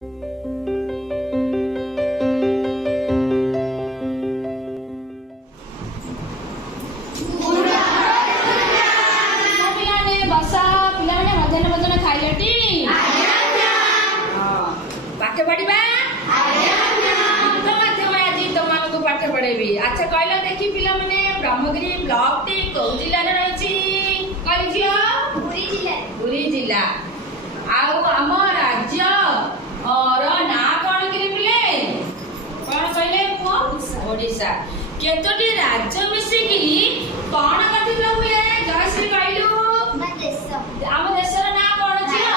अच्छा कहला देखी पिला माने ब्रह्मगिरी ब्लॉक टी को जिल्ला रे रहिछि कहि जियो पुरी जिल्ला आउ हम राज्य और ना कोन किरि पिले कोन कहले ओडिसा केतोटी राज्य मिसी कि कोन कथिल हुए जयश्री कहलु हम देश रे ना कोन जियो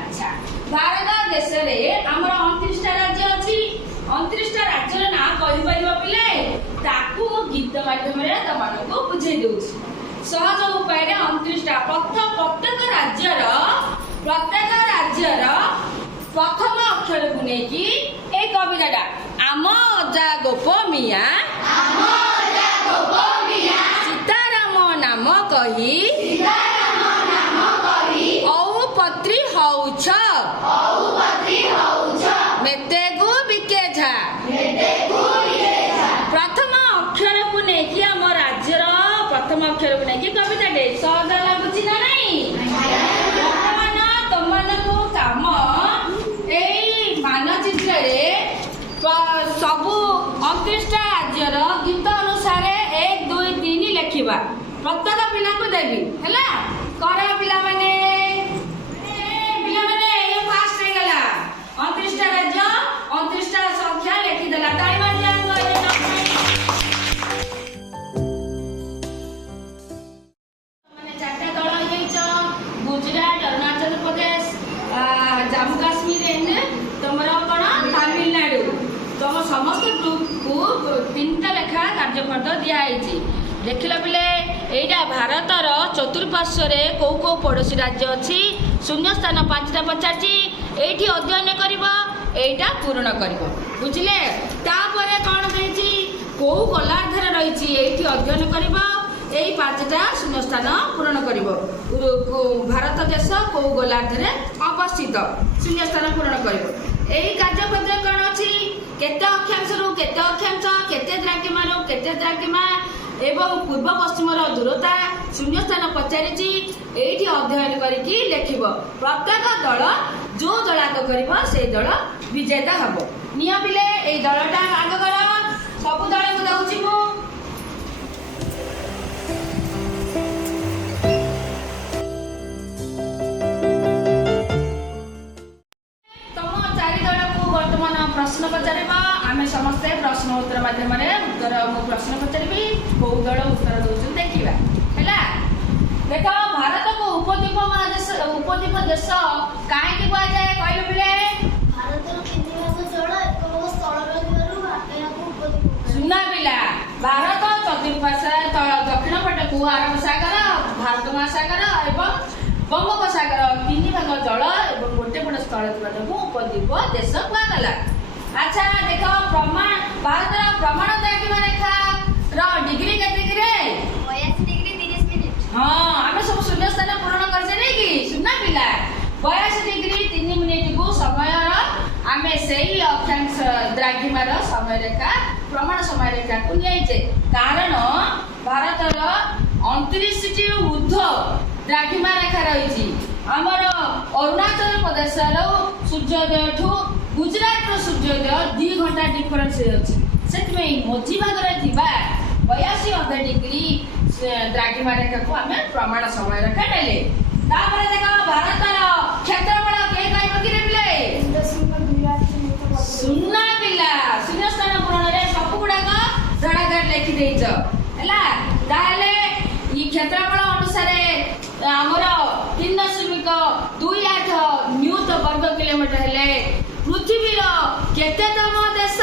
अच्छा भारत देश रे हमर 29 टा राज्य अछि 29 टा राज्य रे ना कहि परिबो पिले ताकू गीत माध्यम रे तमानको बुझाई दउछि सहज उपाय रे 29 टा प्रत्येक राज्यर प्रथम अक्षर को नेकी ए कविताटा आम अजा गोप मिया सीताराम नाम कही औ पत्री हौछ मेतेगु बिकेझा प्रथम अक्षर को नेकी आम राज्यर प्रथम अक्षर को नेकी कविता डे सहज लागुछि ना नहीं वर्तमान तमनको काम एई मानचित्र रे सबु 29 टा राज्यर गीत अनुसार 1 2 3 लिखिबा प्रत्येक पिला को देबी हैला करा पिला माने ये फास्ट हे गला 29 टा राज्य 29 टा संख्या लिखि देला टाइम आ जाए गुजरात अरुणाचल प्रदेश जम्मू काश्मीर तुमरा कौन तमिलनाडु तुम समस्त ग्रुप को 3टा लेखा कार्यपद दिखाई देख पिले एटा भारतर चतुर्पार्श्व कौ कौ पड़ोशी राज्य अच्छी शून्य स्थान 5टा पचारि ये अध्ययन करटा पूरण कर बुझे तापर कौन कही कौ गोलार्धर रही अध्ययन कर 5टा शून्य स्थान पूरण कर भारत देश कौ गोलार्धर अवस्थित शून्य स्थान पूरण कर कार्यपद कौन अच्छी केते अक्षांश रु केते अक्षांश केते द्राघिमा रु केते द्राघिमा एवं पूर्व पश्चिम दूरता शून्य स्थान पचारि एठी अध्ययन करके लिखिब प्रत्येक दल जो दलाक करिब से दल विजेता हबो निया पिले ए दलटा आग कर सब दल को दउछि मु तम चारि दल को वर्तमान प्रश्न पचारिबा आमे समस्त प्रश्न उत्तर माध्यम रे मु प्रश्न पचारिबी कौ दल उत्तर दउछन देखिबा हैला देखो भारत को उपद्वीप महादेश उपद्वीप देश काहे कि कहा जाए कहले पिले भारत रो 3 भाग जल एक भाग स्थल रहिबारु भारत को उपद्वीप सुना पिला भारत चतुर्पार्श्व दक्षिण पट को अरब सागर भारत महासागर एवं बंगोपसागर 3 भाग जल एवं गोटे पट स्थल को उपद्वीप देश कहा गला अच्छा देखो प्रमाण भारत प्रमाण द्राघिमा रेखा रो डिग्री केते रे 82 डिग्री 30 मिनिट हाँ आमे सब शून्य स्थान पूर्ण कर जे नै कि सुना पिला 82 डिग्री 3 मिनिट को समय आमे सेही अक्षांश द्राघिमा रो समय रेखा प्रमाण समय रेखा को नियाइछे कारण भारतर 29 टी ऊर्ध्व द्राघिमा रेखा रहिछि हमर अरुणाचल प्रदेश रो सूर्योदय ठु गुजरात रो सूर्योदय 2 घंटा डिफरेंस अछि सेतमे मझी भाग रे थिबा 82 डिग्री द्राघिमा रेखा को आमे प्रमाण समय रेखा नेले तापर देखो भारतर क्षेत्रफल के कहि बकिरे पिले सुन्ना पिला शून्य स्थान पूरण रे सब गुडा को धड़ाधड़ लिखि देइछ हैला ताले ई क्षेत्रफल अनुसार हमर 3.28 न्यूट वर्ग किलोमीटर हेले पृथ्वी रो केतेतम देश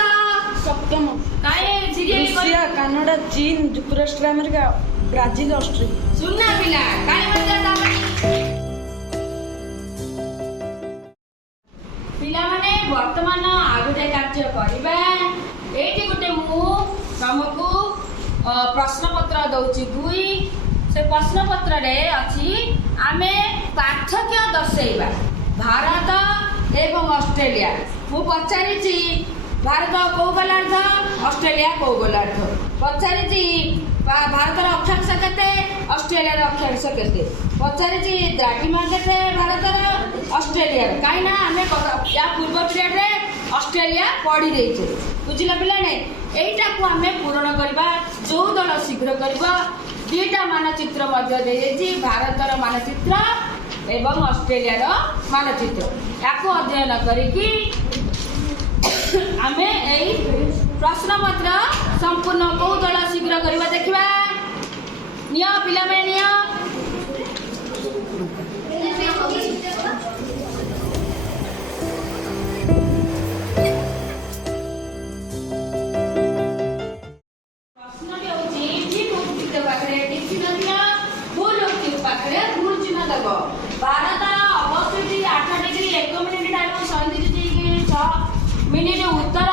सप्तम काहे सीरियल रूसिया कनाडा चीन युक्तराष्ट्र अमेरिका ब्राजिल ऑस्ट्रेलिया सुनना पिला काहे बता दामनी पिला माने वर्तमान आगुटे कार्य करबा एठी गुटे मु तुमको प्रश्न पत्र दउची 2 से प्रश्न पत्र रे अछि आमे पार्थक्य दर्शैबा भारत ଏବଂ ଅଷ୍ଟ୍ରେଲିଆ। ମୁଁ ପଚାରିଛି ଭାରତ କୋଉ ଗୋଲାର୍ଦ୍ଧ, ଅଷ୍ଟ୍ରେଲିଆ କୋଉ ଗୋଲାର୍ଦ୍ଧ। ପଚାରିଛି ଭାରତର ଅକ୍ଷାଂଶ କେତେ, ଅଷ୍ଟ୍ରେଲିଆର ଅକ୍ଷାଂଶ କେତେ। ପଚାରିଛି ଦ୍ରାଘିମା କେତେ ଭାରତର, ଅଷ୍ଟ୍ରେଲିଆର। କାହିଁକି ନା ଆମେ ୟା ପୂର୍ବ ପିରିୟଡ଼ରେ ଅଷ୍ଟ୍ରେଲିଆ ପଢି ଦେଇଛେ। ବୁଝିଲା ପିଲାମାନେ? ଏଇଟାକୁ ଆମେ ପୂରଣ କରିବା। ଯୋଉ ଦଳ ଶୀଘ୍ର କରିବ, ଦୁଇଟା ମାନଚିତ୍ର ମଧ୍ୟ ଦେଇଯାଇଛି, ଭାରତର ମାନଚିତ୍ର ଏବଂ ଅଷ୍ଟ୍ରେଲିଆର ମାନଚିତ୍ର। ତାକୁ ଅଧ୍ୟୟନ କରିକି ଆମେ ଏଇ ପ୍ରଶ୍ନପତ୍ର ସମ୍ପୂର୍ଣ୍ଣ କୋଉ ଦଳ ଶୀଘ୍ର କରିବା ଦେଖିବା। ନିଅ ପିଲାମାନେ ନିଅ। ପ୍ରଶ୍ନଟି ହେଉଛି ଠିକ୍ ଉକ୍ତିର ପାଖରେ ଠିକ୍ ଚିହ୍ନ ଦିଅ, ଭୁଲ ଉକ୍ତି ପାଖରେ ଭୁଲ ଚିହ୍ନ ଦେବ। ଭାରତର ଅବସ୍ଥିତି 8 ଡିଗ୍ରୀ 1 ମିନିଟ୍ ଠାରୁ 37 ଡିଗ୍ରୀ 6 ମିନିଟ୍ ଉତ୍ତର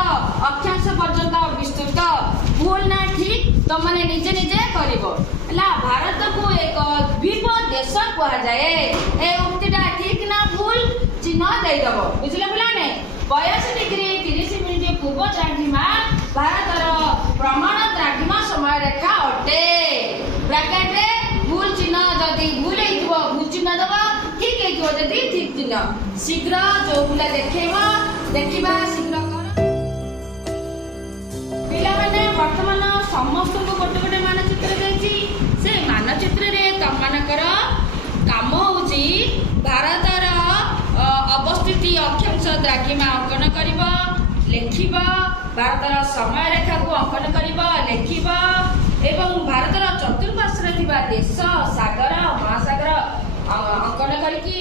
ଅକ୍ଷାଂଶ ପର୍ଯ୍ୟନ୍ତ ବିସ୍ତୃତ। ଭୁଲ ନା ଠିକ୍ ତମମାନେ ନିଜେ ନିଜେ କରିବ ହେଲା। ଭାରତକୁ ଏକ ଦ୍ୱୀପ ଦେଶ କୁହାଯାଏ। ଏ ଉକ୍ତିଟା ଠିକ୍ ନା ଭୁଲ ଚିହ୍ନ ଦେଇଦବ। ବୁଝିଲେ ପିଲାମାନେ? 82 ଡିଗ୍ରୀ 30 ମିନିଟ୍ ପୂର୍ବ ଦ୍ରାଘିମା ଭାରତର ପ୍ରମାଣ ଦ୍ରାଘିମା ସମୟ ରେଖା ଅଟେ। ବ୍ରାକେଟରେ ଭୁଲ ଚିହ୍ନ ଯଦି ଭୁଲ ହେଇଥିବ ଭୁଲ ଚିହ୍ନ ଦେବ, ଠିକ୍ ହେଇଥିବ ଯଦି ଠିକ୍ ଚିହ୍ନ। ଶୀଘ୍ର ଯୋଉ ପିଲା ଦେଖେଇବ ଦେଖିବା, ଶୀଘ୍ର କର। ପିଲାମାନେ ବର୍ତ୍ତମାନ ସମସ୍ତଙ୍କୁ ଗୋଟେ ଗୋଟେ ମାନଚିତ୍ର ଦେଇଛି। ସେ ମାନଚିତ୍ରରେ ତମମାନଙ୍କର କାମ ହେଉଛି ଭାରତର ଅବସ୍ଥିତି ଅକ୍ଷାଂଶ ଦ୍ରାଘିମା ଅଙ୍କନ କରିବ, ଲେଖିବ। ଭାରତର ସମୟ ରେଖାକୁ ଅଙ୍କନ କରିବ, ଲେଖିବ ଏବଂ ଭାରତର ଚତୁଃପାର୍ଶ୍ୱରେ ଥିବା ଦେଶ, ସାଗର, ମହାସାଗର ଅଙ୍କନ କରିକି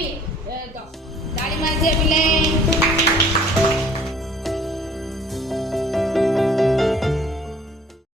ତାଳି ମାରିଦିଏ ପିଲେ।